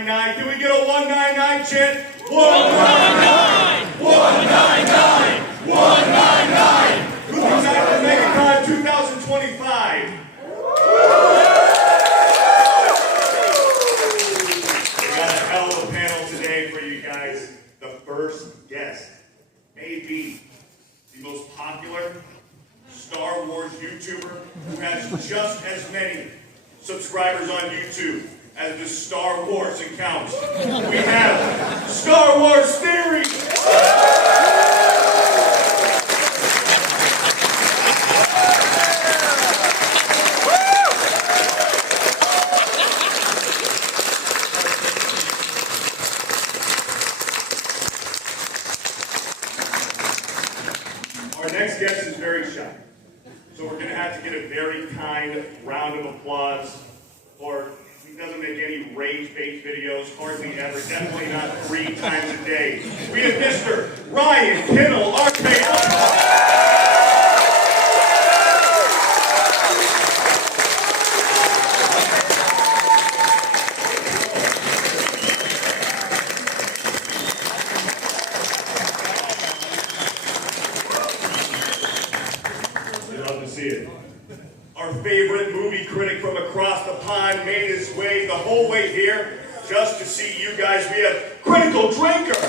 199. Can we get a 199 chant? 199! 199! 199! Who's excited for MegaCon 2025? We got a hell of a panel today for you guys. The first guest may be the most popular Star Wars YouTuber who has just as many subscribers on YouTube as the Star Wars accounts. We have Star Wars Theory! Our next guest is very shy. So we're going to have to get a very kind round of applause for, he doesn't make any rage-based videos, hardly ever, definitely not 3 times a day. We have Mr. Ryan Kinnell, our panel. Our favorite movie critic from across the pond made his way the whole way here just to see you guys. We have Critical Drinker.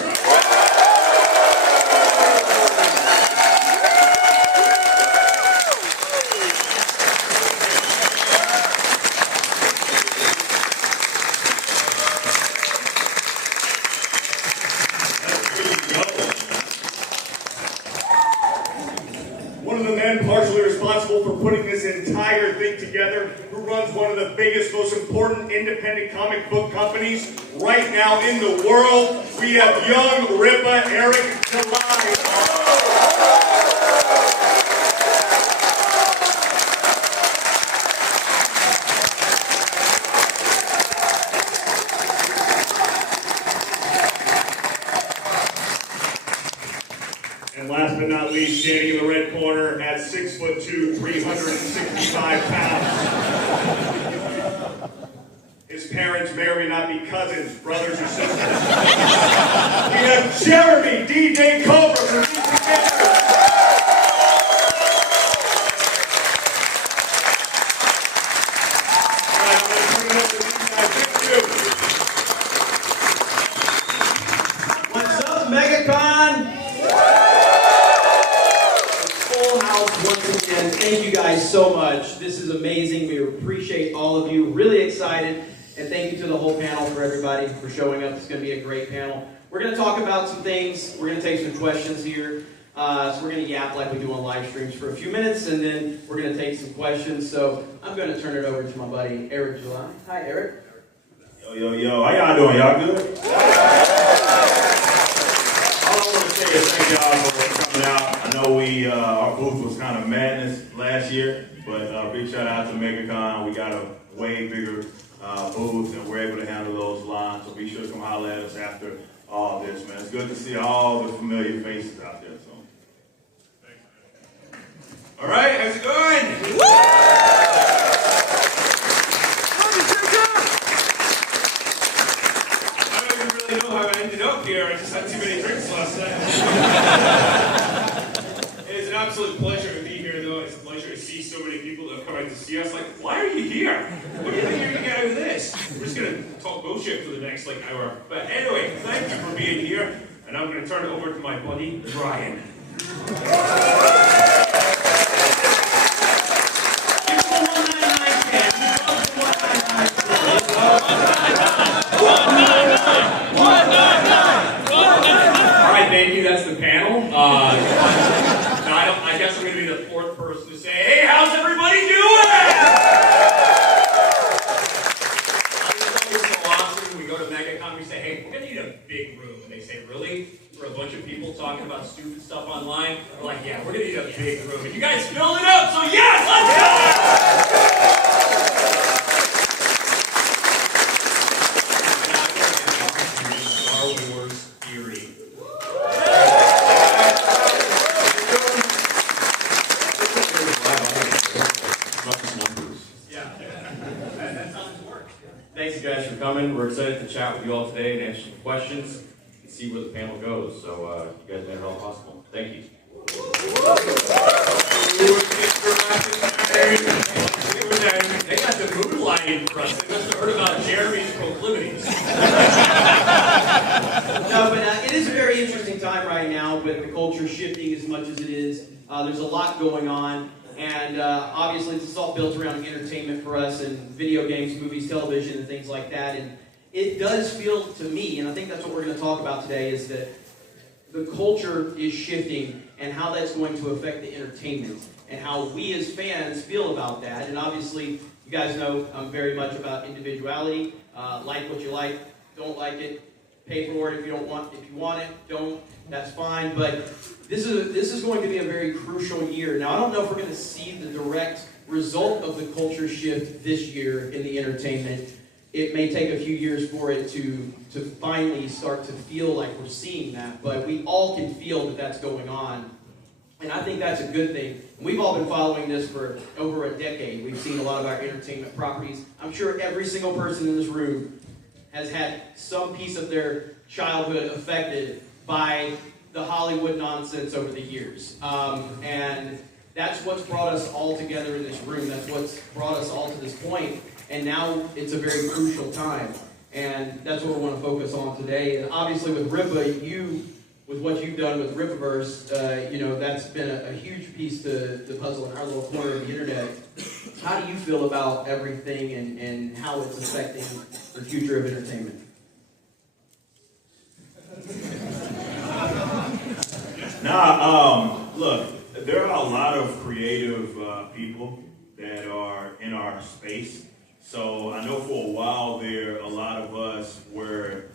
One of the men partially responsible for putting this entire thing together, who runs one of the biggest, most important independent comic book companies right now in the world. We have young Rippa Eric July. And last but not least, standing in the red corner at 6'2", 365 pounds. His parents may or may not be cousins, brothers or sisters. We have Jeremy DJ Cobra from Geeks. What's up, MegaCon? Once again, thank you guys so much. This is amazing. We appreciate all of you. Really excited. And thank you to the whole panel for everybody for showing up. It's going to be a great panel. We're going to talk about some things. We're going to take some questions here. So we're going to yap like we do on live streams for a few minutes, and then we're going to take some questions. So I'm going to turn it over to my buddy, Eric July. Hi, Eric. Yo. How y'all doing? Y'all good? All I want to say is thank y'all for coming out. I know our booth was kind of madness last year, but big shout out to MegaCon. We got a way bigger booth, and we're able to handle those lines. So be sure to come holler at us after all this, man. It's good to see all the familiar faces out there. So, all right, how's it going? I don't even really know how I ended up here. I just had too many drinks last night. It's an absolute pleasure to be here, though. It's a pleasure to see so many people that have come out to see us. Like, why are you here? What do you think you're going to get out of this? We're just going to talk bullshit for the next, hour. But anyway, thank you for being here. And I'm going to turn it over to my buddy, Ryan. Thank you, that's the panel. I guess I'm going to be the 4th person to say, hey, how's everybody doing? It's so awesome. We go to MegaCon, we say, hey, we're going to need a big room. And they say, really? For a bunch of people talking about stupid stuff online? We're like, yeah, we're going to need a big room. And you guys filled it up, so yes, let's go! Star Wars Theory. Thanks, guys, for coming. gentlemen, we're excited to chat with you all today and answer some questions and see where the panel goes. So you guys made it all possible. Thank you. They got the mood lighting for us. They must have heard about Jeremy's proclivities. No, but it is a very interesting time right now with the culture shifting as much as it is. There's a lot going on, and obviously it's all built around entertainment for us and video games, movies, television, and things like that. And it does feel to me, and I think that's what we're going to talk about today, is that the culture is shifting and how that's going to affect the entertainment and how we as fans feel about that. And obviously, you guys know I'm very much about individuality. Like what you like, don't like it, pay for it if you don't want. If you want it, don't. That's fine. But this is going to be a very crucial year. Now, I don't know if we're going to see the direct result of the culture shift this year in the entertainment. It may take a few years for it to finally start to feel like we're seeing that, but we all can feel that that's going on. And I think that's a good thing. We've all been following this for over a decade. We've seen a lot of our entertainment properties. I'm sure every single person in this room has had some piece of their childhood affected by the Hollywood nonsense over the years. And that's what's brought us all together in this room. That's what's brought us all to this point. And now it's a very crucial time. And that's what we want to focus on today. And obviously with Ripa, with what you've done with Ripaverse, that's been a huge piece to the puzzle in our little corner of the internet. How do you feel about everything and how it's affecting the future of entertainment? Look, there are a lot of creative people that are in our space. So I know for a while there, a lot of us were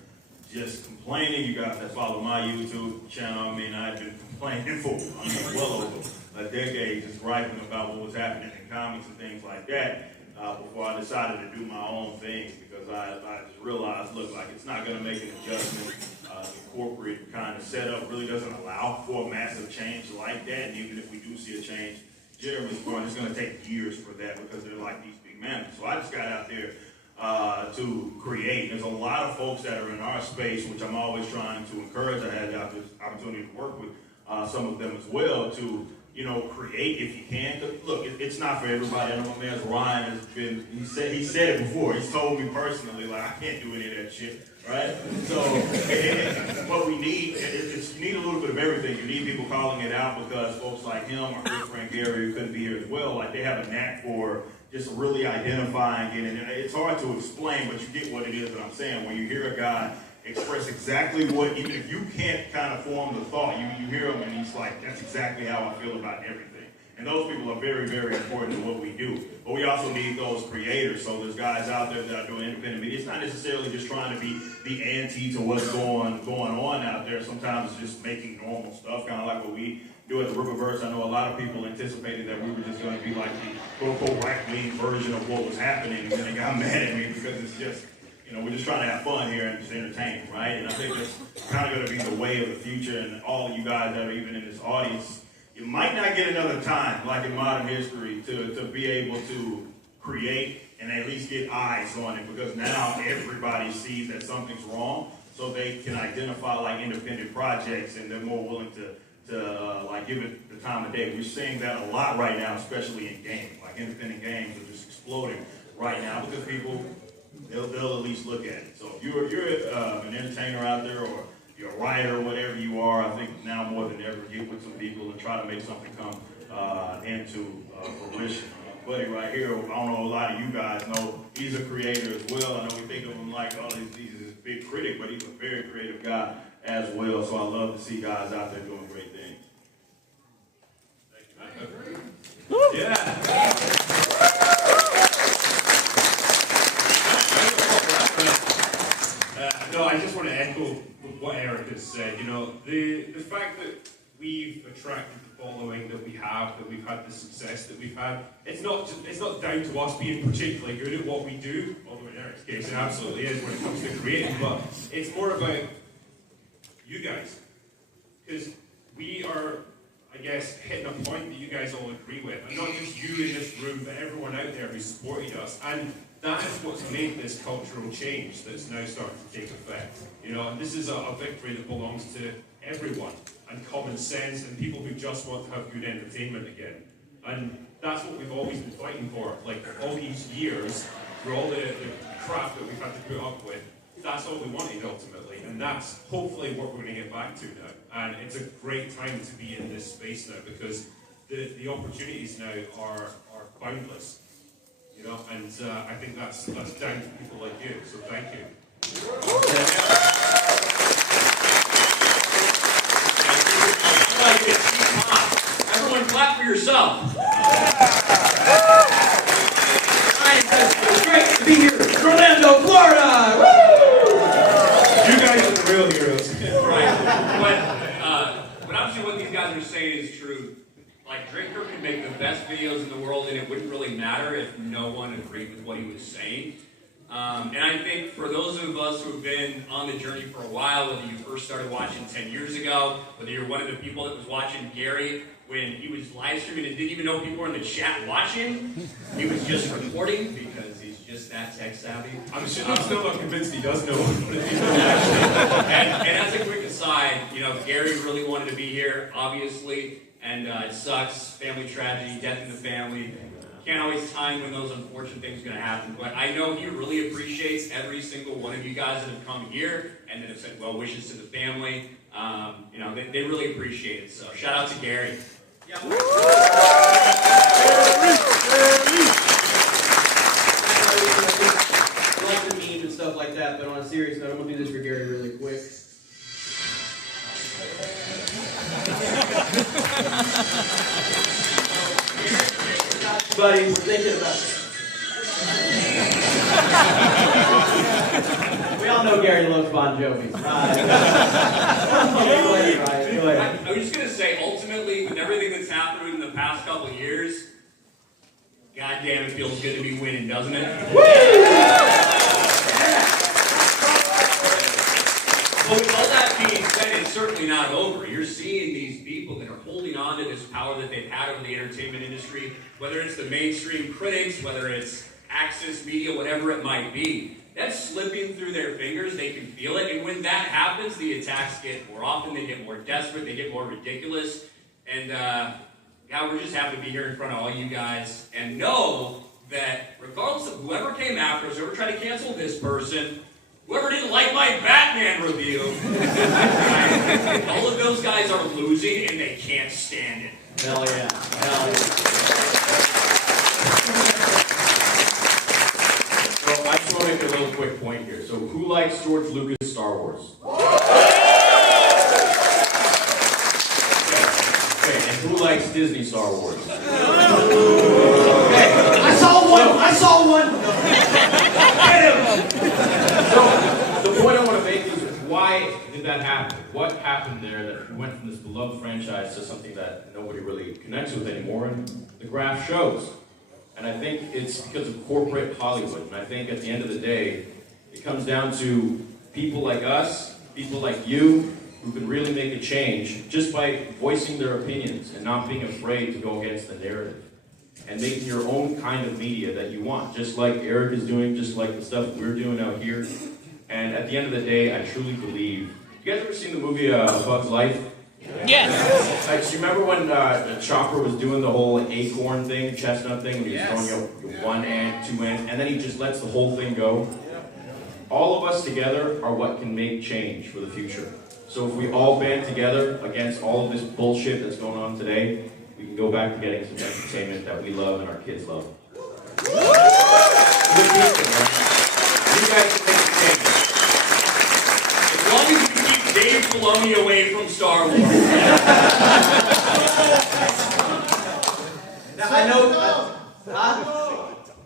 just complaining. You guys that follow my YouTube channel, I've been complaining for well over a decade, just griping about what was happening in comics and things like that, before I decided to do my own thing, because I just realized, look, like it's not going to make an adjustment. The corporate kind of setup really doesn't allow for a massive change like that, and even if we do see a change, Jeremy's point, it's going to take years for that because they're like these big managers. So I just got out there to create. There's a lot of folks that are in our space, which I'm always trying to encourage. I had the opportunity to work with some of them as well to, create if you can. Look, it's not for everybody. I know my man Ryan has been, he said it before. He's told me personally, like, I can't do any of that shit, right? So what we need is you need a little bit of everything. You need people calling it out because folks like him or good friend Gary, who couldn't be here as well, like they have a knack for just really identifying it. And it's hard to explain, but you get what it is that I'm saying. When you hear a guy express exactly what, even if you can't kind of form the thought, you hear him and he's like, that's exactly how I feel about everything. And those people are very, very important to what we do. But we also need those creators. So there's guys out there that are doing independent media. It's not necessarily just trying to be the anti to what's going on out there. Sometimes it's just making normal stuff, kind of like what we do at the Ripaverse. I know a lot of people anticipated that we were just going to be like the quote-unquote right-wing version of what was happening, and then they got mad at me because it's just, we're just trying to have fun here and just entertain, right? And I think that's kind of going to be the way of the future, and all of you guys that are even in this audience, you might not get another time, like in modern history, to be able to create and at least get eyes on it, because now everybody sees that something's wrong, so they can identify like independent projects, and they're more willing to give it the time of day. We're seeing that a lot right now, especially in games. Like independent games are just exploding right now because people, they'll at least look at it. So if you're an entertainer out there, or you're a writer, or whatever you are, I think now more than ever, get with some people and try to make something come into fruition. Buddy right here, I don't know, a lot of you guys know, he's a creator as well. I know we think of him like, he's this big critic, but he's a very creative guy as well. So I love to see guys out there doing great things. Yeah. No, I just want to echo what Eric has said. The fact that we've attracted the following that we have, that we've had the success that we've had, it's not down to us being particularly good at what we do, although in Eric's case it absolutely is when it comes to creating, but it's more about you guys. Because we are, I guess, hitting a point that you guys all agree with. And not just you in this room, but everyone out there who supported us. And that is what's made this cultural change that's now starting to take effect. You know, and this is a victory that belongs to everyone, and common sense, and people who just want to have good entertainment again. And that's what we've always been fighting for, like all these years, for all the crap that we've had to put up with. That's all we wanted ultimately, and that's hopefully what we're going to get back to now. And it's a great time to be in this space now, because the opportunities now are boundless. You know, and I think that's down to people like you. So thank you. Everyone clap for yourself. It's great to be here in Orlando, Florida. Woo! You guys are the real heroes. Right. But obviously what these guys are saying is true. Like, Drinker could make the best videos in the world, and it wouldn't really matter if no one agreed with what he was saying. And I think for those of us who have been on the journey for a while, whether you first started watching 10 years ago, whether you're one of the people that was watching Gary when he was live streaming and didn't even know people were in the chat watching, he was just recording because he's just that tech savvy. I'm still not convinced he does know. And as a quick aside, you know, Gary really wanted to be here, obviously, and it sucks, family tragedy, death in the family. Can't always time when those unfortunate things are going to happen, but I know he really appreciates every single one of you guys that have come here and that have said well wishes to the family. You know, they really appreciate it, so shout out to Gary. Yeah. I like the memes and stuff like that, but on a serious note, I'm going to do this for Gary really quick. Buddy, we're thinking about this. We all know Gary loves Bon Jovi. Go ahead, Ryan. Go ahead. I was just going to say, ultimately, with everything that's happened in the past couple of years, goddamn, it feels good to be winning, doesn't it? But with all that being said, it's certainly not over. You're seeing these people that are holding on to this power that they've had over the entertainment industry, whether it's the mainstream critics, whether it's access media, whatever it might be. That's slipping through their fingers. They can feel it. And when that happens, the attacks get more often, they get more desperate, they get more ridiculous. And yeah, we're just happy to be here in front of all you guys and know that regardless of whoever came after us, whoever tried to cancel this person, whoever didn't like my Batman review, all of those guys are losing and they can't stand it. Hell yeah. Hell yeah. So I just want to make a little quick point here. So who likes George Lucas' Star Wars? Okay, and who likes Disney Star Wars? Okay. I saw one! I saw one! So the point I want to make is why did that happen? What happened there that we went from this beloved franchise to something that nobody really connects with anymore? And the graph shows. And I think it's because of corporate Hollywood. And I think at the end of the day, it comes down to people like us, people like you, who can really make a change just by voicing their opinions and not being afraid to go against the narrative. And making your own kind of media that you want, just like Eric is doing, just like the stuff we're doing out here. And at the end of the day, I truly believe. You guys ever seen the movie A Bug's Life? Yes. Like, do you remember when Chopper was doing the whole acorn thing, chestnut thing, when he was throwing you one ant, two ants, and then he just lets the whole thing go? All of us together are what can make change for the future. So if we all band together against all of this bullshit that's going on today, we can go back to getting some entertainment that we love and our kids love. You guys can make a change. As long as you keep Dave Filoni away from Star Wars. Now, I know.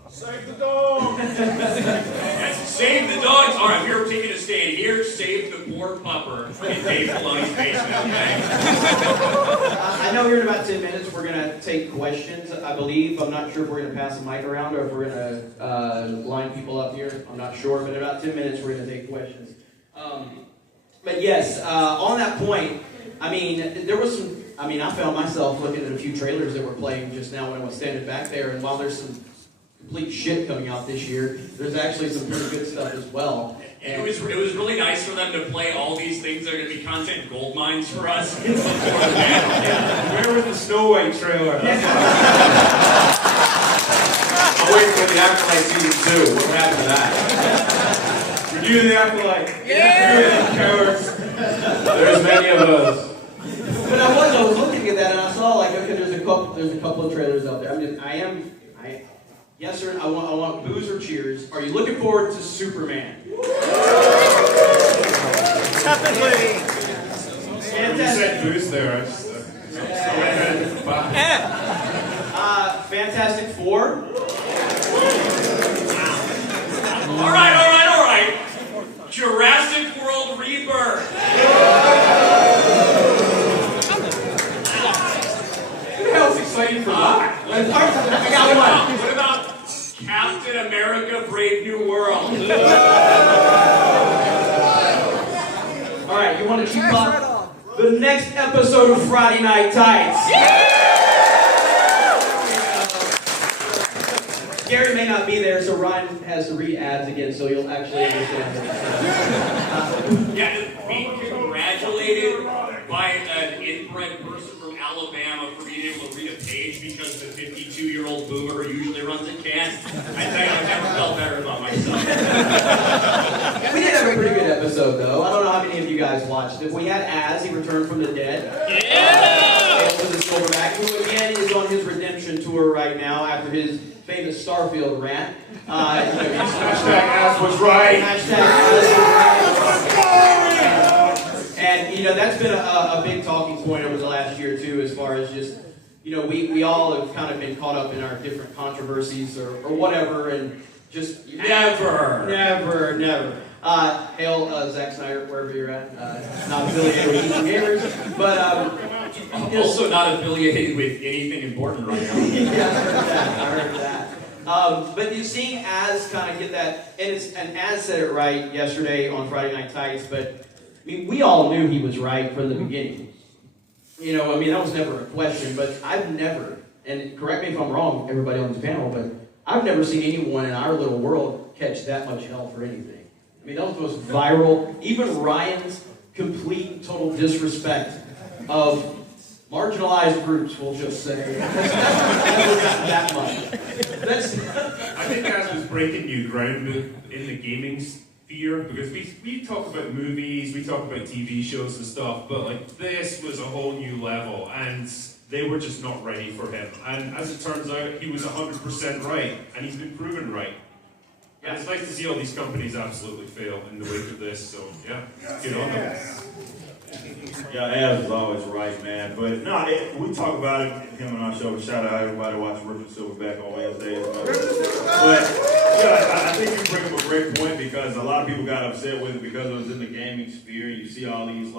Save the dog! Yes, save the dogs. All right, we're taking a stand here. Save the poor pupper in Dave Filoni's basement. Okay? I know here in about 10 minutes we're going to take questions, I believe. I'm not sure if we're going to pass the mic around or if we're going to line people up here. I'm not sure, but in about 10 minutes we're going to take questions. But yes, on that point, I mean, there was some, I found myself looking at a few trailers that were playing just now when I was standing back there, and while there's some complete shit coming out this year. There's actually some pretty good stuff as well. And it was really nice for them to play all these things that are going to be content gold mines for us before the panel. Where was the Snow White trailer? I'm waiting for the Acolyte season 2. What happened to that? Renew the Acolyte. Yeah. Cowards. There's many of those. But I was looking at that and I saw like, okay, there's a couple of trailers out there. Yes sir, I want boos or cheers. Are you looking forward to Superman? Definitely. You said boost there. I just, Fantastic Four. All right. Jurassic World Rebirth. Who the hell's excited for that? I got one. What about Captain America Brave New World? All right, you want to keep up the next episode of Friday Night Tights? Gary may not be there, so Ryan has to read ads again, so you'll actually understand it. Being congratulated by an inbred person from Alabama for being able to read a page because the 52-year-old boomer who usually runs a can. I tell you, I've never felt better about myself. We did have a pretty good episode, though. I don't know how many of you guys watched it. We had Az, he returned from the dead. Yeah! And was a silverback, who again is on his redemption tour right now after his famous Starfield rant. Hashtag Az was right. Hashtag Az was right. And, that's been a big talking point over the last year, too, as far as just, we all have kind of been caught up in our different controversies or whatever, and just... Never. Hail Zack Snyder, wherever you're at. Not affiliated with Geeks Gamers, but... Also not affiliated with anything important right now. Yeah, I heard that. But you're seeing Az kind of get that, and Az said it right yesterday on Friday Night Tights, but we all knew he was right from the beginning. That was never a question, but I've never, and correct me if I'm wrong, everybody on this panel, but I've never seen anyone in our little world catch that much hell for anything. That was the most viral, even Ryan's complete and total disrespect of marginalized groups, we'll just say. Never gotten that much. I think Az was breaking new ground in the gaming sphere because we talk about movies, we talk about TV shows and stuff, but this was a whole new level and they were just not ready for him. And as it turns out, he was 100% right and he's been proven right. And it's nice to see all these companies absolutely fail in the wake of this, so yeah, good on them. Yeah, Az is always right, man. But no, we talk about it, him on our show. Shout out everybody watching Rip and Silverback on Wednesdays. But yeah, I think you bring up a great point because a lot of people got upset with it because it was in the gaming sphere. You see all these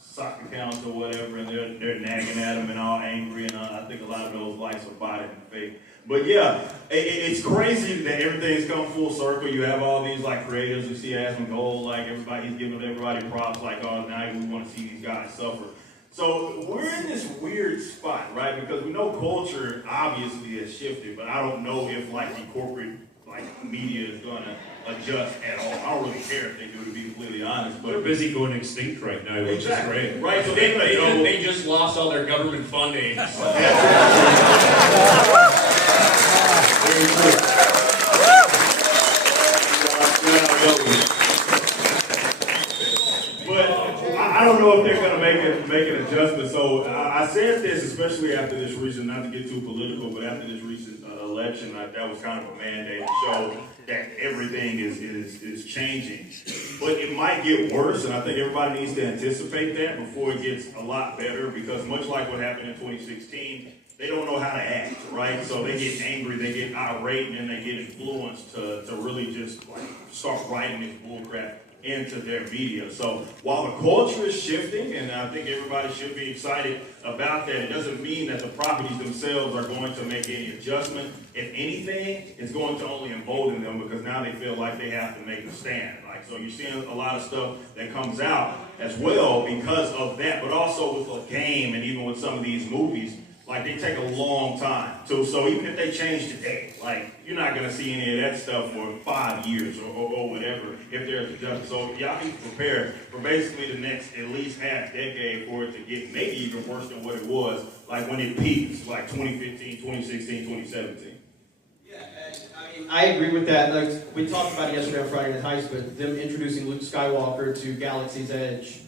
soccer accounts or whatever, and they're nagging at him and all angry, and I think a lot of those likes are botted and fake. But yeah, it's crazy that everything's come full circle. You have all these creators who see Aspen Gold, he's giving everybody props, oh, now we want to see these guys suffer. So we're in this weird spot, right? Because we know culture obviously has shifted, but I don't know if the corporate media is gonna adjust at all. I don't really care if they do, to be completely honest. But they're busy going extinct right now, which is great. Right? So They just lost all their government funding. Very true. But I don't know if they're going to make an adjustment. So I said this, especially after this recent, not to get too political, but after this recent election, that was kind of a mandate to show that everything is changing. But it might get worse, and I think everybody needs to anticipate that before it gets a lot better, because much like what happened in 2016, they don't know how to act, right? So they get angry, they get irate, and then they get influenced to really just start writing this bullcrap into their media. So while the culture is shifting, and I think everybody should be excited about that, it doesn't mean that the properties themselves are going to make any adjustment. If anything, it's going to only embolden them because now they feel like they have to make a stand. So you're seeing a lot of stuff that comes out as well because of that, but also with the game and even with some of these movies. like they take a long time too. So even if they change today, like you're not gonna see any of that stuff for 5 years or whatever if there's a judge. So y'all need to prepare for basically the next at least half decade for it to get maybe even worse than what it was like when it peaked, like 2015, 2016, 2017. I agree with that. Like we talked about it yesterday on Friday Night Heights, but them introducing Luke Skywalker to Galaxy's Edge,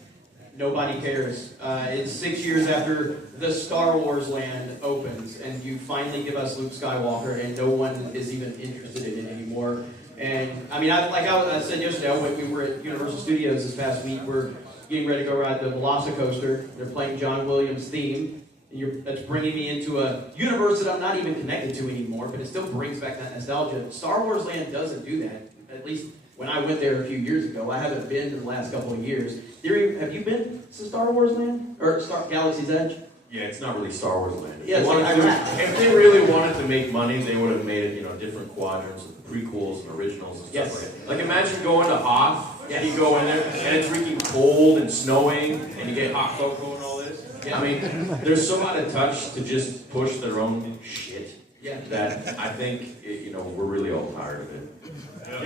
nobody cares. It's 6 years after the Star Wars land opens, and you finally give us Luke Skywalker, and no one is even interested in it anymore. And I mean, I said yesterday, we were at Universal Studios this past week. We're getting ready to go ride the Velocicoaster. They're playing John Williams' theme. That's bringing me into a universe that I'm not even connected to anymore, but it still brings back that nostalgia. Star Wars Land doesn't do that, at least when I went there a few years ago. I haven't been in the last couple of years. Theory, have you been to Star Wars Land? Or Galaxy's Edge? Yeah, it's not really Star Wars land. Yeah, it's like Iraq. If they really wanted to make money, they would have made it, different quadrants with prequels and originals and stuff like that. Like imagine going to Hoth, and you go in there, and it's freaking cold and snowing, and you get hot cocoa and all this. I mean, they're so out of touch to just push their own shit that I think, we're really all tired of it.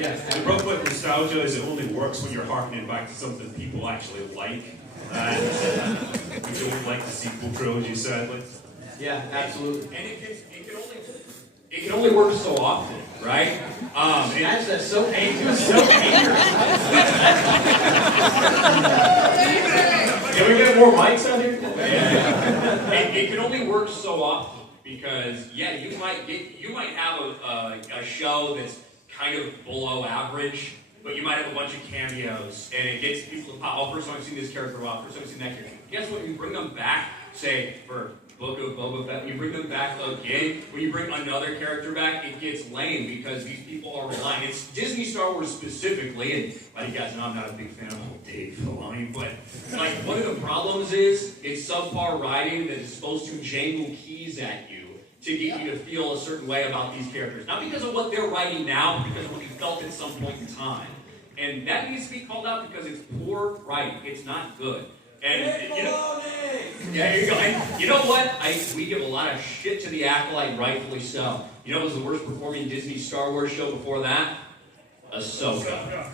Yeah. The problem with nostalgia is it only works when you're harkening back to something people actually like. We don't like the sequel trilogy, sadly. Yeah, absolutely. And it can only work so often, right? That's so angry. So angry. Can we get more mics out here? It can only work so often because you might have a show that's kind of below average, but you might have a bunch of cameos and it gets people to pop. Oh, first time I've seen this character, first time I've seen that character. Guess what? You bring them back, say for Book of Boba Fett, when you bring them back again, when you bring another character back, it gets lame because these people are relying. It's Disney Star Wars specifically, and like you guys know, I'm not a big fan of Dave Filoni, but like one of the problems is it's subpar writing that is supposed to jangle keys at you to get you to feel a certain way about these characters. Not because of what they're writing now, but because of what you felt at some point in time. And that needs to be called out because it's poor writing. It's not good. And yeah, here you go. And you know what? We give a lot of shit to the Acolyte, rightfully so. You know what was the worst performing Disney Star Wars show before that? Ahsoka,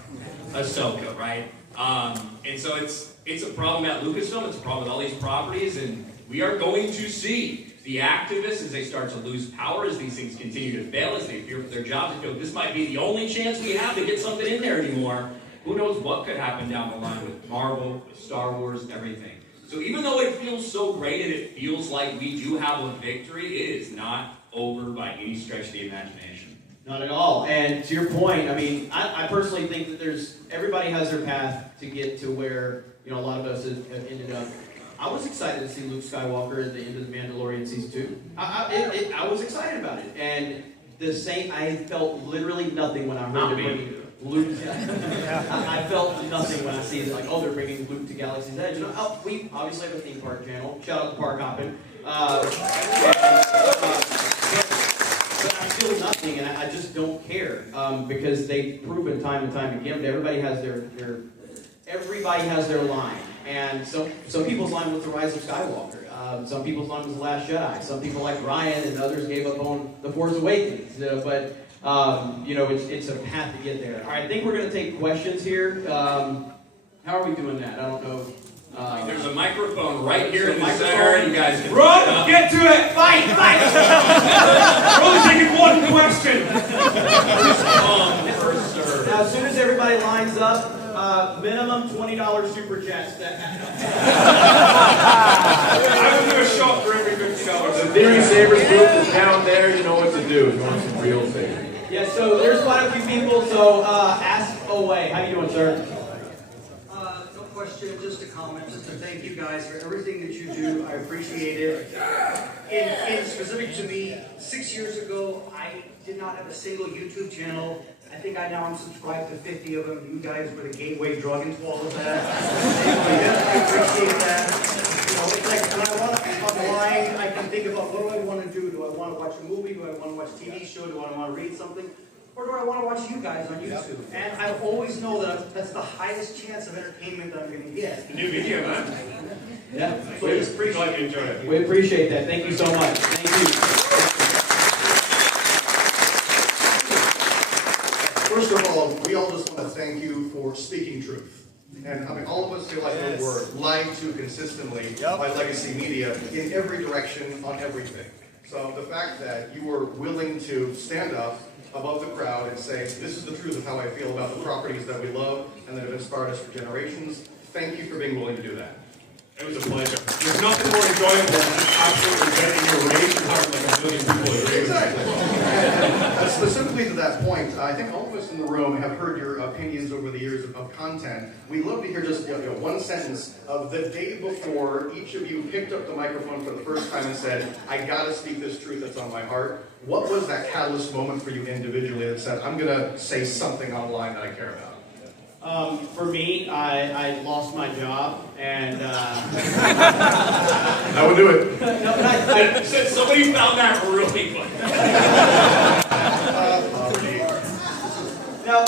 right? And so it's a problem at Lucasfilm. It's a problem with all these properties, and we are going to see the activists as they start to lose power, as these things continue to fail, as they fear for their jobs, and feel this might be the only chance we have to get something in there anymore. Who knows what could happen down the line with Marvel, with Star Wars, everything. So even though it feels so great and it feels like we do have a victory, it is not over by any stretch of the imagination. Not at all. And to your point, I mean, I personally think that everybody has their path to get to where, a lot of us have ended up. I was excited to see Luke Skywalker at the end of The Mandalorian Season 2. I was excited about it. And I felt literally nothing when I heard it bringing Luke. I felt nothing when I see it, like, they're bringing Luke to Galaxy's Edge. We obviously have a theme park channel. Shout out to Park Hopping. But I feel nothing, and I just don't care because they've proven time and time again. But everybody has their line, and some people's line was The Rise of Skywalker. Some people's line was The Last Jedi. Some people like Ryan and others gave up on The Force Awakens. But it's a path to get there. All right, I think we're going to take questions here. How are we doing that? I don't know. There's a microphone right here in the center. You guys can Run! Get to it! Fight! We're only taking one question! First come, first serve. Now, as soon as everybody lines up, minimum $20 super chats. I will do a shot for every $50. The Theory Sabers booth is down there. You know what to do if you want some real things. Yeah, so there's quite a few people, so ask away. How you doing, sir? No question, just a comment, just to thank you guys for everything that you do. I appreciate it. In specific to me, 6 years ago, I did not have a single YouTube channel. I think I now am subscribed to 50 of them. You guys were the gateway drug into all of that. I appreciate that. It's like when I want to online, I can think about what do I want to do? Do I want to watch a movie? Do I want to watch a TV show? Do I want to read something? or do I want to watch you guys on YouTube? And I always know that that's the highest chance of entertainment that I'm going to get. New video, man. Yeah, Please Glad appreciate you it. enjoyed it. we appreciate that. Thank you so much. Thank you. First of all, we all just want to thank you for speaking truth. And I mean, all of us feel like we're lied to consistently by legacy media in every direction on everything. So the fact that you were willing to stand up above the crowd and say, this is the truth of how I feel about the properties that we love and that have inspired us for generations, thank you for being willing to do that. It was a pleasure. There's nothing more enjoyable than just absolutely getting your rage and having like a million people agree. Exactly. And specifically to that point, I think all of us in the room have heard your opinions over the years of content. We'd love to hear just one sentence of the day before each of you picked up the microphone for the first time and said, I gotta speak this truth that's on my heart. What was that catalyst moment for you individually that said, I'm gonna say something online that I care about? For me, I lost my job, and That would do it. no, but I Somebody found that really funny. no,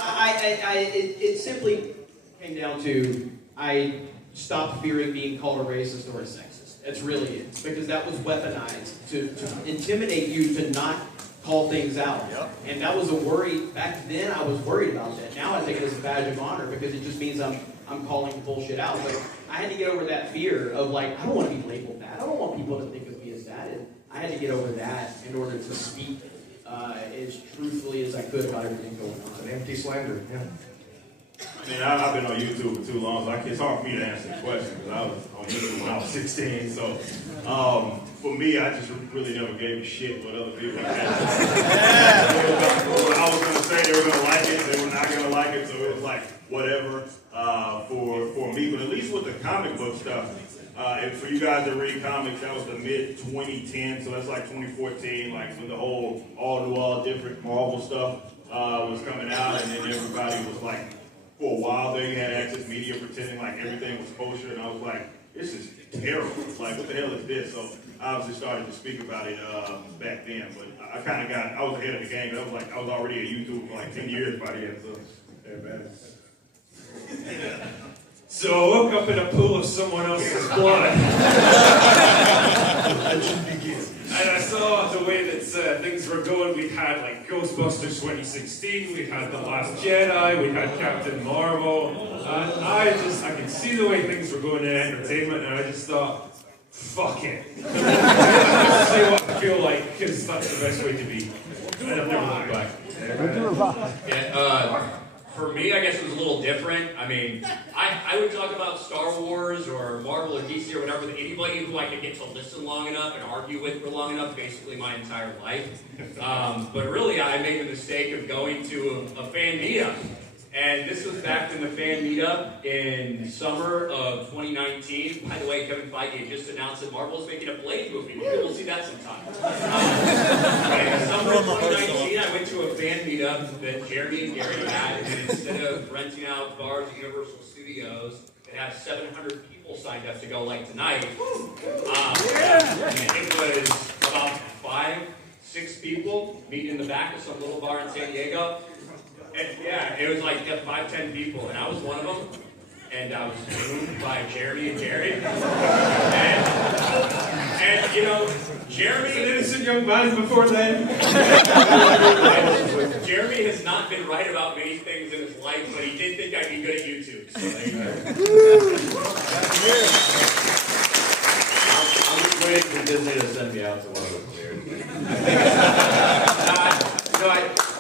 it simply came down to I stopped fearing being called a racist or a sexist. That's really it, because that was weaponized to intimidate you to not call things out. And that was a worry. Back then, I was worried about that. Now I take it as a badge of honor because it just means I'm calling bullshit out. But I had to get over that fear of like, I don't want to be labeled that. I don't want people to think of me as that. And I had to get over that in order to speak as truthfully as I could about everything going An on. empty slander, yeah. I mean, I've been on YouTube for too long, so it's hard for me to answer the question because I was on YouTube when I was 16. So, for me, I just really never gave a shit what other people had. What I was gonna say, they were gonna like it, they were not gonna like it, so it was like whatever for me. But at least with the comic book stuff, and for you guys that read comics, that was the mid 2010, so that's like 2014, like when the whole all new, all different Marvel stuff was coming out, and then everybody was like. For a while there, you had Access Media pretending like everything was kosher, and I was like, this is terrible. Like, what the hell is this? So I obviously started to speak about it back then, but I kind of I was ahead of the game. I was already at YouTube for like 10 years by the end, so yeah, man. So I woke up in a pool of someone else's blood. And I saw the way that things were going. We had like Ghostbusters 2016, we had The Last Jedi, we had Captain Marvel. And I can see the way things were going in entertainment, and I just thought, fuck it. Let's say what I feel like, because that's the best way to be. And I've never looked back. Yeah, for me, I guess it was a little different. I mean, I would talk about Star Wars or Marvel or DC or whatever, anybody who I could get to listen long enough and argue with for long enough, basically my entire life. But really, I made the mistake of going to a fan meetup. And this was back in the fan meetup in summer of 2019. By the way, Kevin Feige just announced that Marvel is making a Blade movie. Maybe we'll see that sometime. In summer of 2019, I went to a fan meetup that Jeremy and Gary had, and instead of renting out bars at Universal Studios, it had 700 people signed up to go like tonight. It was about 5-6 people meeting in the back of some little bar in San Diego. And yeah, it was like 5-10 people, and I was one of them. And I was groomed by Jeremy and Jared. And you know, Jeremy, An innocent young man before then. Jeremy has not been right about many things in his life, but he did think I'd be good at YouTube. So there you go. I'm just waiting for Disney to send me out to one of those premieres.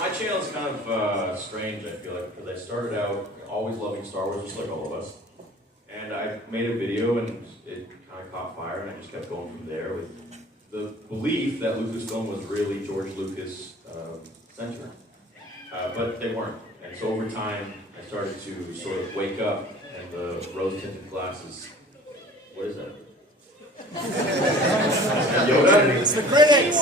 My channel's kind of strange, I feel like, because I started out always loving Star Wars, just like all of us. And I made a video, and it kind of caught fire, and I just kept going from there with the belief that Lucasfilm was really George Lucas centered. But they weren't. And so over time, I started to sort of wake up, and the rose-tinted glasses, what is that? Yoda? It's the critics.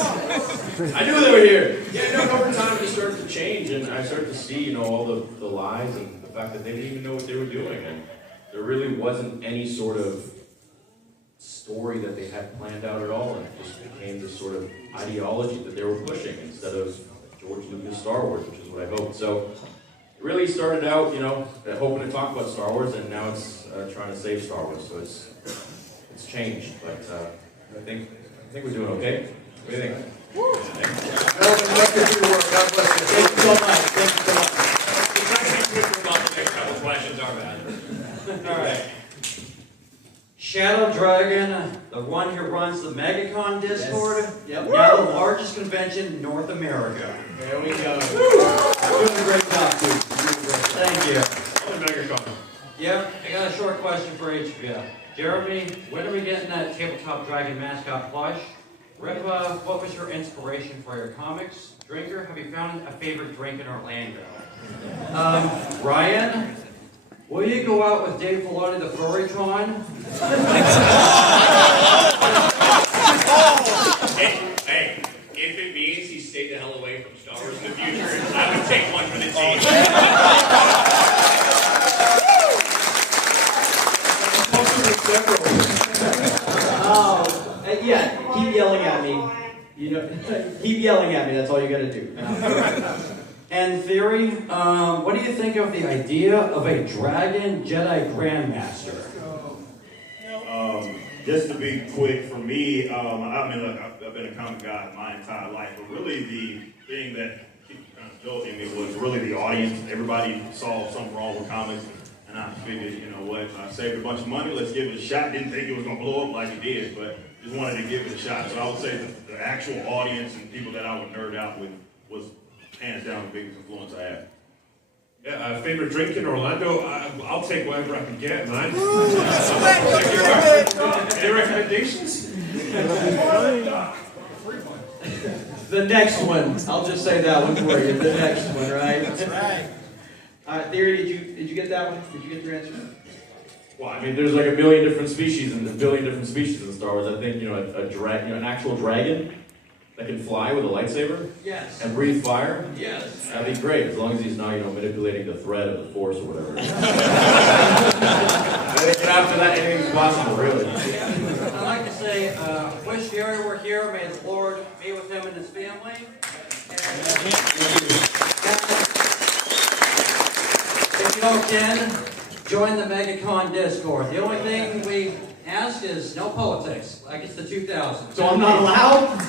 I knew they were here. Yeah, no, over time it started to change, and I started to see, all the lies and the fact that they didn't even know what they were doing, and there really wasn't any sort of story that they had planned out at all, and it just became this sort of ideology that they were pushing instead of George Lucas Star Wars, which is what I hoped. So it really started out, hoping to talk about Star Wars, and now it's trying to save Star Wars. So it's changed, but I think we're doing okay. What do you think? Melvin, thank you for your work. God bless you. Thank you so much. Thank you so much. We're trying to be quick about the next couple questions, are bad. All right. Shadow Dragon, the one who runs the MegaCon Discord. Yep. Now the largest convention in North America. There we go. Doing a great job, too. Thank you. MegaCon. Yeah, I got a short question for each of you. Jeremy, when are we getting that Tabletop Dragon mascot plush? Ripa, what was your inspiration for your comics? Drinker, have you found a favorite drink in Orlando? Ryan, will you go out with Dave Filoni the Furry Con? Hey, if it means he stayed the hell away from Star Wars in the future, I would take one for the team. Yeah, keep yelling at me. Keep yelling at me. That's all you got to do. And Theory, what do you think of the idea of a Dragon Jedi Grandmaster? Just to be quick, for me, I've been a comic guy my entire life, but really the thing that kind of jolted me was really the audience. Everybody saw something wrong with comics, and I figured, you know what, I saved a bunch of money, let's give it a shot. Didn't think it was going to blow up like it did, but just wanted to give it a shot. So I would say the actual audience and people that I would nerd out with was hands down the biggest influence I had. Yeah, favorite drink in Orlando? I'll take whatever I can get, man. Any recommendations? The next one. I'll just say that one for you. The next one, right? That's right. Theory, did you get that one? Did you get your answer? Well, I mean, there's like a million different species and a billion different species in Star Wars. I think, an actual dragon that can fly with a lightsaber Yes. and breathe fire. Yes. That'd be great, as long as he's not, manipulating the thread of the Force or whatever. I think after that, anything's possible, really. I'd like to say, wish Gary were here. May the Lord be with him and his family. And if you don't can, join the MegaCon Discord. The only thing we ask is no politics, like it's the 2000s. So I'm not allowed?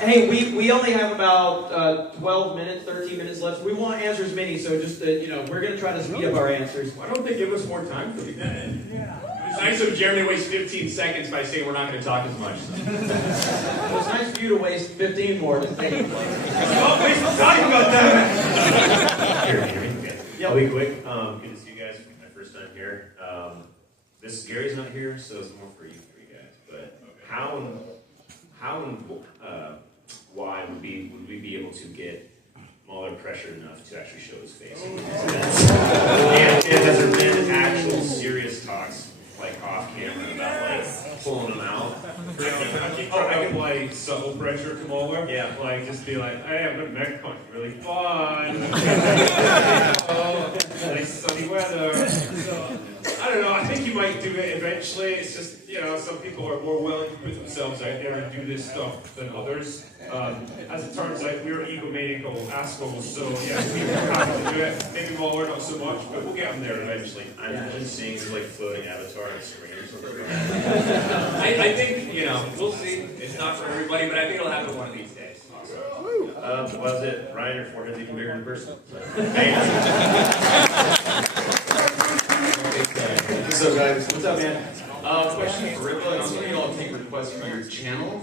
Hey, we only have about 12 minutes, 13 minutes left. We won't answer as many, so just, we're going to try to speed up our answers. Why don't they give us more time for these? It's nice of Jeremy to waste 15 seconds by saying we're not going to talk as much. Well, it's nice for you to waste 15 more to take it. Don't waste time about that! Yeah. I'll be quick. Good to see you guys. My first time here. Gary's not here, so it's more for you three guys. But how and why would we be able to get Mahler pressure enough to actually show his face? And has there been actual serious talks, like off camera, about like pulling him out? I can apply subtle pressure to Mahler. Yeah. Like, just be like, hey, I'm going to MegaCon. It's really fun. Nice sunny weather. So, I don't know. I think you might do it eventually. It's just, some people are more willing to put themselves out there and do this stuff than others. As it turns out, we're egomaniacal assholes. So, yeah, people are happy to do it. Maybe Mahler not so much, but we'll get them there eventually. I'm just seeing this like floating avatar on screen or something. I think, we'll see. It's not for everybody, but I think it'll happen one of these days. Was it Ryan or forehead looking bigger in person? What's up, guys? What's up, man? Question for Ripa, and I'm going to take requests for your channel.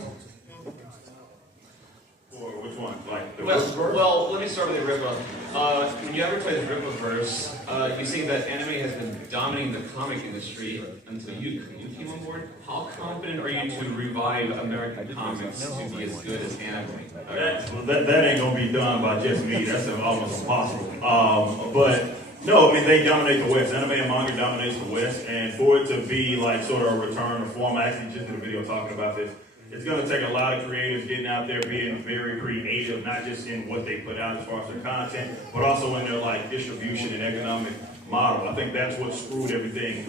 Or which one? Like the Well, let me start with the Ripa. When you advertise Ripaverse, you say that anime has been dominating the comic industry until you came on board. How confident are you to revive American comics to be as good as anime? That ain't gonna be done by just me. That's almost impossible. But no, I mean they dominate the West. Anime and manga dominates the West, and for it to be like sort of a return to form, I actually just did a video talking about this. It's gonna take a lot of creatives getting out there, being very creative, not just in what they put out as far as their content, but also in their like distribution and economic model. I think that's what screwed everything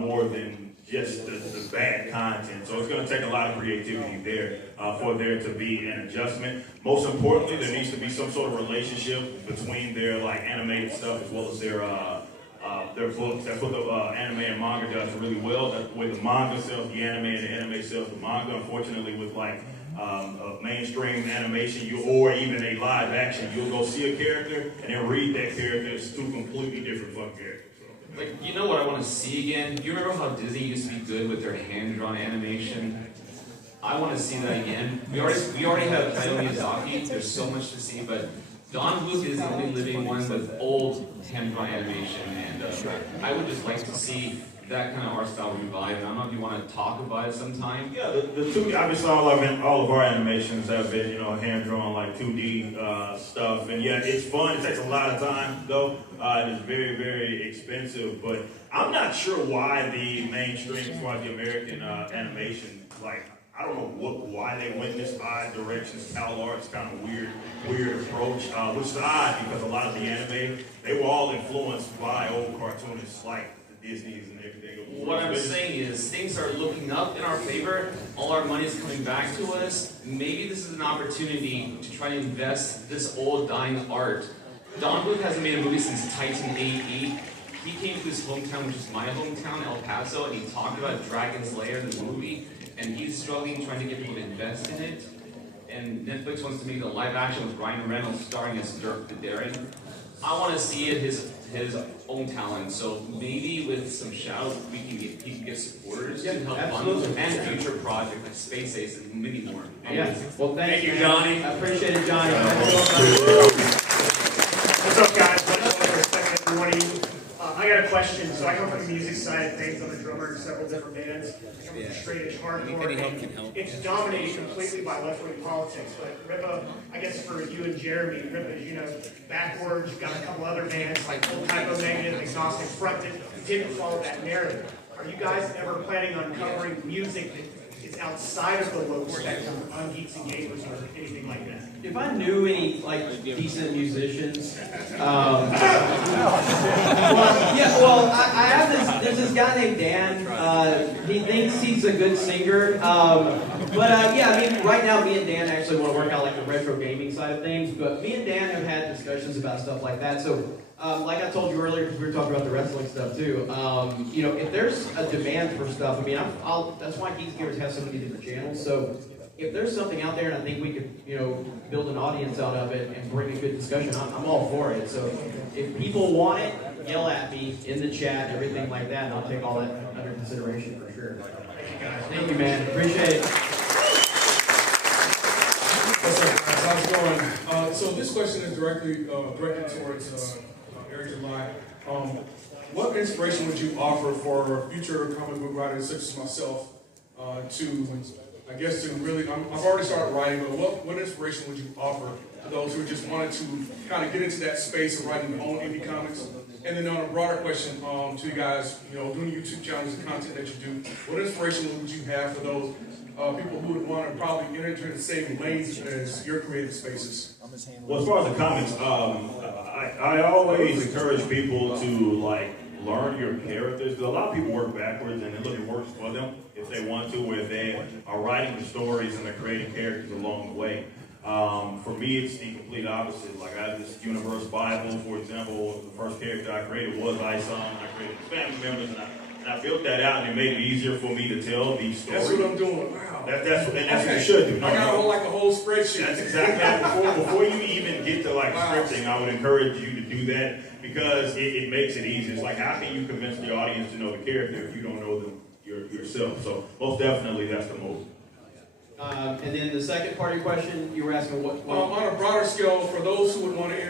more than just the bad content. So it's going to take a lot of creativity there for there to be an adjustment. Most importantly, there needs to be some sort of relationship between their like animated stuff as well as their books. That's what the anime and manga does really well. That's the way the manga sells the anime and the anime sells the manga. Unfortunately, with like a mainstream animation, or even a live action, you'll go see a character and then read that character. It's two completely different fucking characters. Like, you know what I want to see again? Do you remember how Disney used to be good with their hand-drawn animation? I want to see that again. We already have Hayao Miyazaki. There's so much to see, but Don Bluth is the only living one with old hand-drawn animation, and I would just like to see that kind of art style revived. And I don't know if you want to talk about it sometime. Yeah, the two, obviously all of our animations have been, you know, hand-drawn, like 2D stuff. And yeah, it's fun. It takes a lot of time, though. And it's very, very expensive. But I'm not sure why the mainstream, as far as the American animation, like, I don't know why they went in this odd direction. Style art's kind of weird approach, which is odd because a lot of the anime, they were all influenced by old cartoonists like the Disneys and everything. What I'm saying is, things are looking up in our favor. All our money is coming back to us. Maybe this is an opportunity to try to invest this old dying art. Don Bluth hasn't made a movie since Titan AE. He came to his hometown, which is my hometown, El Paso, and he talked about Dragon's Lair, the movie, and he's struggling trying to get people to invest in it. And Netflix wants to make a live action with Ryan Reynolds starring as Dirk the Daring. I want to see it his own talent. So maybe with some shout, he can get supporters to help fund and future projects like Space Ace and many more. Yeah. Well, thank you, Johnny. I appreciate it, Johnny. What's up, guys? I respect every one of you. I got a question. So I come from the music side of things. I'm a drummer in several different bands. I come from straight-edge hardcore. It's dominated completely by left-wing politics. But Ripa, I guess for you and Jeremy, Ripa, you know, backwards. You've got a couple other bands like Full Typo Negative, Agnostic Front that didn't follow that narrative. Are you guys ever planning on covering music that is outside of the local spectrum on Geeks and Gamers or anything like that? If I knew any like decent musicians, well, I have there's this guy named Dan. He thinks he's a good singer, yeah, I mean, right now me and Dan actually want to work out like the retro gaming side of things. But me and Dan have had discussions about stuff like that. So, like I told you earlier, because we were talking about the wrestling stuff too. You know, if there's a demand for stuff, I mean, that's why Geeks Gamers has so many different channels. So, if there's something out there and I think we could, you know, build an audience out of it and bring a good discussion, I'm all for it. So if people want it, yell at me in the chat, everything like that, and I'll take all that under consideration for sure. Thank you, guys. Thank you, man. Appreciate it. What's up, guys? How's it going? So this question is directed towards Eric July. What inspiration would you offer for future comic book writers such as myself I guess to really, I've already started writing, but what inspiration would you offer to those who just wanted to kind of get into that space of writing their own indie comics? And then on a broader question to you guys, you know, doing YouTube channels and content that you do, what inspiration would you have for those people who would want to probably get into the same lanes as your creative spaces? Well, as far as the comics, I always encourage people to like learn your characters, because a lot of people work backwards and it looks works for them if they want to, where they are writing the stories and they're creating characters along the way. For me, it's the complete opposite. Like I have this universe Bible, for example. The first character I created was Ison. I created family members, and I built that out, and it made it easier for me to tell these stories. That's what I'm doing. Wow. That's what you should do. I got like a whole spreadsheet. That's exactly before you even get to like scripting, I would encourage you to do that, because it makes it easy. It's like, how can you convince the audience to know the character if you don't know them yourself? So most definitely that's the move. And then the second part of your question, you were asking what? On a broader scale, for those who would want to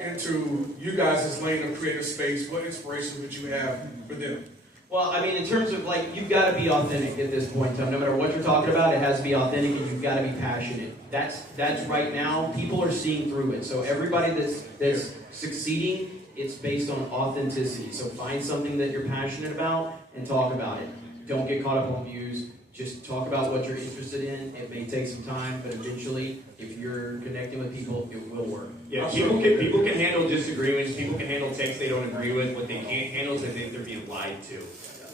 into you guys' lane of creative space, what inspiration would you have for them? Well, I mean, in terms of like, you've got to be authentic at this point in time. No matter what you're talking about, it has to be authentic, and you've got to be passionate. That's right now. People are seeing through it. So everybody that's succeeding, it's based on authenticity. So find something that you're passionate about and talk about it. Don't get caught up on views. Just talk about what you're interested in. It may take some time, but eventually, if you're connecting with people, it will work. Yeah, people can handle disagreements. People can handle texts they don't agree with. What they can't handle is that they're being lied to.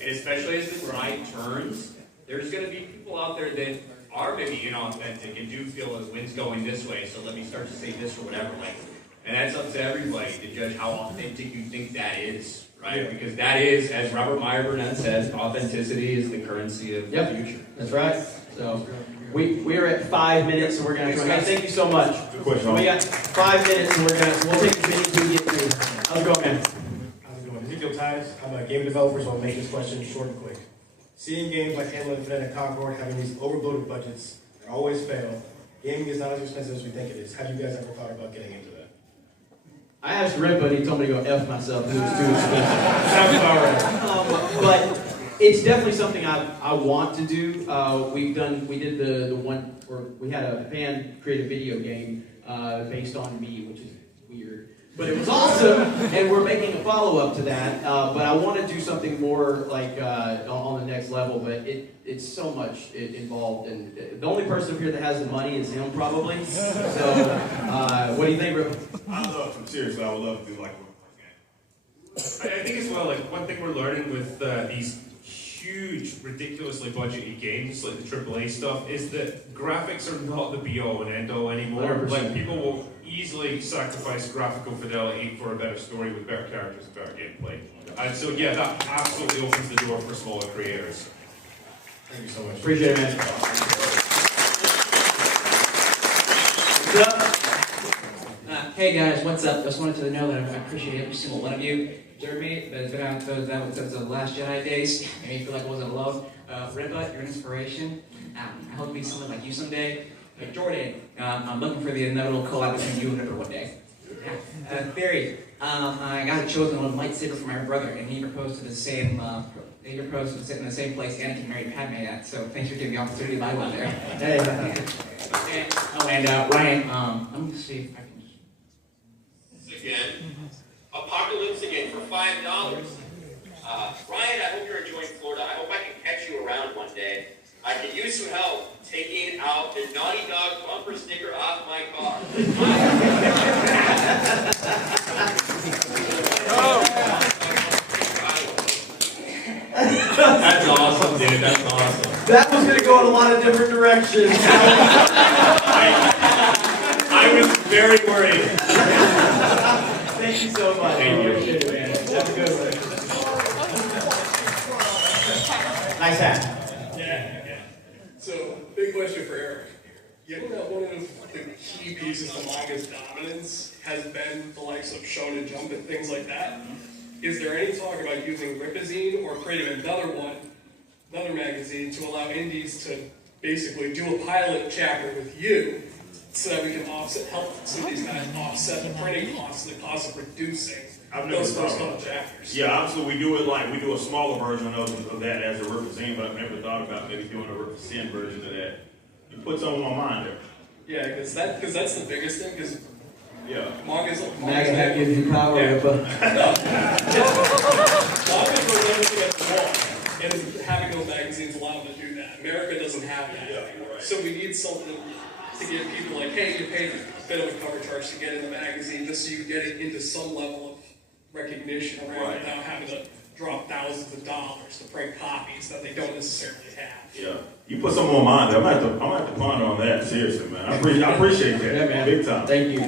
And especially as the tide turns, there's going to be people out there that are maybe inauthentic and do feel the wind's going this way, so let me start to say this or whatever. Like, and that's up to everybody to judge how authentic you think that is, right? Because that is, as Robert Meyer Burnett says, authenticity is the currency of the future. That's right. So we're at 5 minutes, so we're gonna thank you so much. Good question. We got 5 minutes, and we'll take as many as we get through. How's it going, man? How's it going? Ezekiel Tides. I'm a game developer, so I'll make this question short and quick. Seeing games like Halo Infinite and Concord having these overbloated budgets that always fail, gaming is not as expensive as we think it is. Have you guys ever thought about getting into that? I asked Ripa, and he told me to go F myself because it was too expensive. Sounds about right. But it's definitely something I want to do. We did the one where we had a fan create a video game based on me, which is weird. But it was awesome, and we're making a follow-up to that. But I want to do something more like on the next level, but it's so much involved. And the only person up here that has the money is him, probably. So, what do you think, Rip? Seriously, I would love to do like I think as well, like one thing we're learning with these huge, ridiculously budgeted games like the AAA stuff is that graphics are not the be-all and end-all anymore. 100%. Like people will easily sacrifice graphical fidelity for a better story with better characters and better gameplay. And so yeah, that absolutely opens the door for smaller creators. Thank you so much. Appreciate it, man. What's up? Hey guys, what's up? Just wanted to know that I appreciate every single one of you. Jeremy, that has been out since the Last Jedi days. Made me feel like I wasn't alone. Ripa, you're an inspiration. I hope to be someone like you someday. Jordan, I'm looking for the inevitable collab between you and Ripa one day. Theory, I got chosen a little lightsaber for my brother, and he proposed to the same. He proposed to sit in the same place Anakin married Padme at. So thanks for giving me the opportunity to buy one there. Hey. And Ryan, let me see if I can. Again, Apocalypse again for $5. Ryan, I hope you're enjoying Florida. I hope I can catch you around one day. I could use some help taking out the Naughty Dog bumper sticker off my car. That's awesome, dude. That's awesome. That was going to go in a lot of different directions. I was very worried. Thank you so much. Thank you. Appreciate it, man. Have a good one. Nice hat. Yeah. So, big question for Eric. Given that one of the key pieces to manga's dominance has been the likes of Shonen Jump and things like that, is there any talk about using Ripazine or creating another magazine to allow indies to basically do a pilot chapter with you so that we can help some of these guys offset the printing costs and the cost of producing those first couple chapters? Yeah, obviously we do a smaller version of that as a Ripazine, but I've never thought about maybe doing a Ripazine version of that. You put something on my mind there. Yeah, because that's the biggest thing. Because manga's MAGA hat gives you power, Ripa. Manga's where everything at the wall, and having those magazines allow them to do that. America doesn't have that, so we need something to give people like, hey, you paid a bit of a cover charge to get in the magazine, just so you get it into some level of recognition around without having to drop thousands of dollars to print copies that they don't necessarily have. Yeah. You put something on mine there. I'm gonna have to ponder on that. Seriously, man. I appreciate that. Yeah, man. Big time. Thank you. I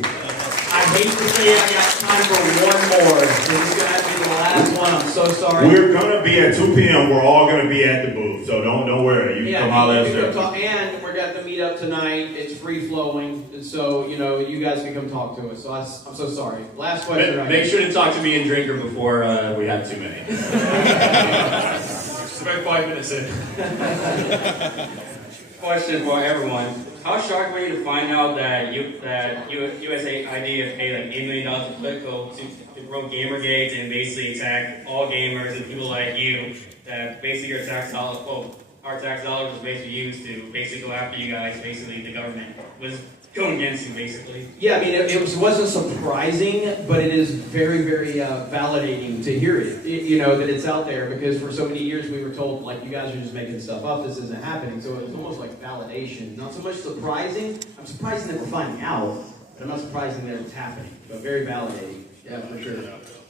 hate to say it, I got time for one more. This is going to have to be the last one. I'm so sorry. We're gonna be at 2 p.m. We're all gonna be at the booth, so don't worry. You can come out and there. and we're got the meetup tonight. It's free flowing, and so you guys can come talk to us. So I'm so sorry. Last question. Make sure to talk to me and Drinker before we have too many. It's about 5 minutes in. Question for everyone. How shocked were you to find out that USA ID has paid like $8 million to Politico to grow Gamergate and basically attack all gamers and people like you, that basically your tax dollars, our tax dollars was basically used to basically go after you guys, basically the government was going against you basically? Yeah, I mean, it wasn't surprising, but it is very, very validating to hear it, that it's out there, because for so many years we were told, like, you guys are just making stuff up, this isn't happening, so it was almost like validation. Not so much surprising, I'm surprised that we're finding out, but I'm not surprised that it's happening, but very validating, yeah, for sure.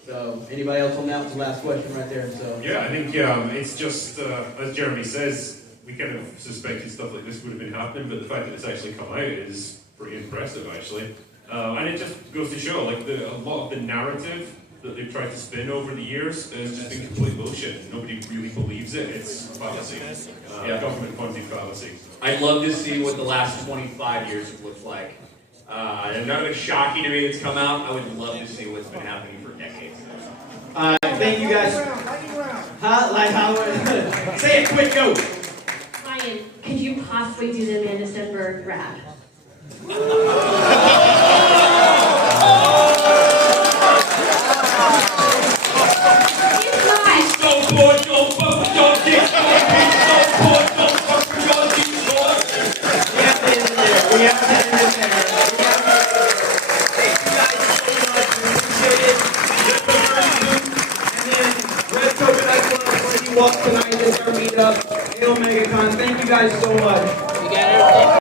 So, So anybody else on that was the last question right there. So Yeah, I think it's just, as Jeremy says, we kind of suspected stuff like this would have been happening, but the fact that it's actually come out is pretty impressive, actually. And it just goes to show, like, a lot of the narrative that they've tried to spin over the years has just been complete bullshit. Nobody really believes it. It's fallacy. Government-funded fallacy. I'd love to see what the last 25 years have looked like. None of it's shocking to me that's come out. I would love to see what's been happening for decades. Thank you guys. Like how? Say it quick, go. Ryan, could you possibly do the Amanda Stenberg rap? Walk tonight at our meetup. Hail MegaCon. Thank you guys so much.